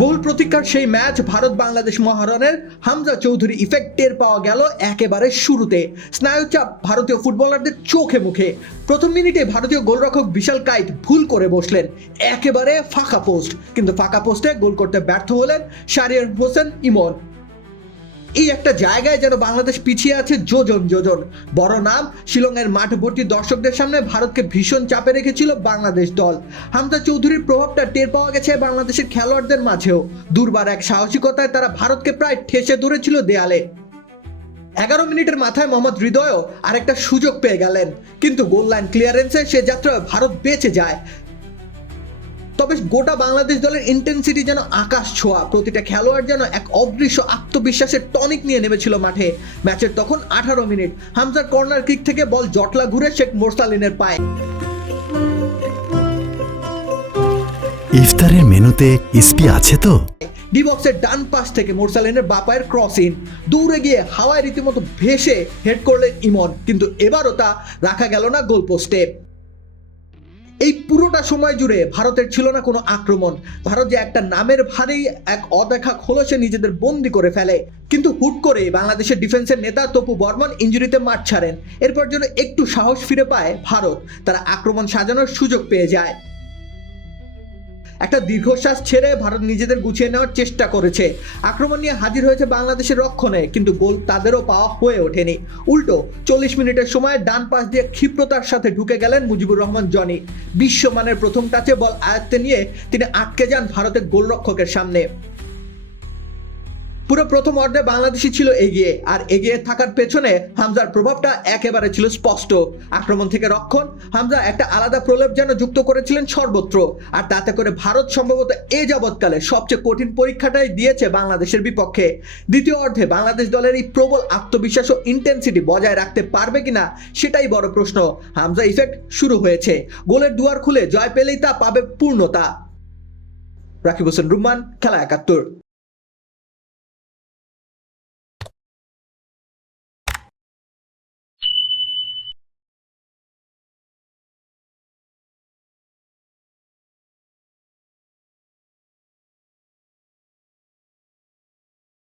বহুল প্রতীক্ষার সেই ম্যাচ ভারত বাংলাদেশ মহারণের হামজা চৌধুরী ইফেক্ট টের পাওয়া গেল একেবারে শুরুতে। স্নায়ুচাপ ভারতীয় ফুটবলারদের চোখে মুখে। প্রথম মিনিটে ভারতীয় গোলরক্ষক বিশাল কাইত ভুল করে বসলেন। একেবারে ফাঁকা পোস্ট কিন্তু ফাঁকা পোস্টে গোল করতে ব্যর্থ হলেন শারিয়ার হোসেন ইমন। এই একটা জায়গায় যেন বাংলাদেশ পিছিয়ে আছে, যোজন যোজন। বড় নাম, শিলংয়ের মাঠ ভর্তি দর্শকদের সামনে ভারতকে ভীষণ চাপে রেখেছিল বাংলাদেশ দল। হামজা চৌধুরীর প্রভাবটা টের পাওয়া গেছে বাংলাদেশের খেলোয়াড়দের মাঝেও। দুর্বার এক সাহসিকতায় তারা ভারতকে প্রায় ঠেসে ধরেছিল দেয়ালে। এগারো মিনিটের মাথায় মোহাম্মদ হৃদয়ও আরেকটা সুযোগ পেয়ে গেলেন। কিন্তু গোল লাইন ক্লিয়ারেন্সে সে যাত্রায় ভারত বেঁচে যায়। তবে গোটা বাংলাদেশ দলের ইন্টেন্সিটি যেন আকাশ ছোঁয়া। প্রতিটা খেলোয়াড় যেন এক অদৃশ্য আত্মবিশ্বাসের টনিক নিয়ে নেমেছিল মাঠে। ম্যাচের তখন আঠারো মিনিট। হামজার কর্নার কিক থেকে বল জটলা ঘুরে শেখ মোরসালিনের পায়ে। ইফতারের মেনুতে ইসপি আছে তো? ডি বক্সের ডান পাশ থেকে মোরসালিনের বাপায়ের ক্রস ইন দূরে গিয়ে হাওয়ায় রীতিমতো ভেসে হেড করলেন ইমন। কিন্তু এবারও তা রাখা গেল না গোল পোস্টে এই পুরোটা সময় জুড়ে ভারতের ছিল না কোনো আক্রমণ। ভারত যে একটা নামের ভারেই এক অদেখা খোলসে নিজেদের বন্দি করে ফেলে। কিন্তু হুট করে বাংলাদেশের ডিফেন্সের নেতা তপু বর্মন ইঞ্জুরিতে মাঠ ছাড়েন। এরপর যেন একটু সাহস ফিরে পায় ভারত। তারা আক্রমণ সাজানোর সুযোগ পেয়ে যায়। একটা দীর্ঘশ্বাস ছেড়ে ভারত নিজেদের গুছিয়ে নেওয়ার চেষ্টা করেছে। আক্রমণ নিয়ে হাজির হয়েছে বাংলাদেশের রক্ষণে, কিন্তু গোল তাদেরও পাওয়া হয়ে ওঠেনি। উল্টো, চল্লিশ মিনিটের সময় ডান পাশ দিয়ে ক্ষিপ্রতার সাথে ঢুকে গেলেন মুজিবুর রহমান, জনি। বিশ্বমানের প্রথম টাচে বল আয়ত্তে নিয়ে তিনি আটকে যান ভারতের গোলরক্ষকের সামনে। পুরো প্রথম অর্ধে বাংলাদেশি ছিল এগিয়ে, আর এগিয়ে থাকার পেছনে হামজার প্রভাবটা একেবারে ছিল স্পষ্ট। আক্রমণ থেকে রক্ষণ, হামজা একটা আলাদা প্রলেপ যেন যুক্ত করেছিলেন সর্বত্র, আর তাতে করে ভারত সম্ভবত এ যাবৎকালে সবচেয়ে কঠিন পরীক্ষাটাই দিয়েছে বাংলাদেশের বিপক্ষে। দ্বিতীয় অর্ধে বাংলাদেশ দলের এই প্রবল আত্মবিশ্বাস ও ইন্টেন্সিটি বজায় রাখতে পারবে কিনা, সেটাই বড় প্রশ্ন। হামজা ইফেক্ট শুরু হয়েছে। গোলের দুয়ার খুলে জয় পেলেই তা পাবে পূর্ণতা। রাকিব হোসেন রুমান খেলা একাত্তর।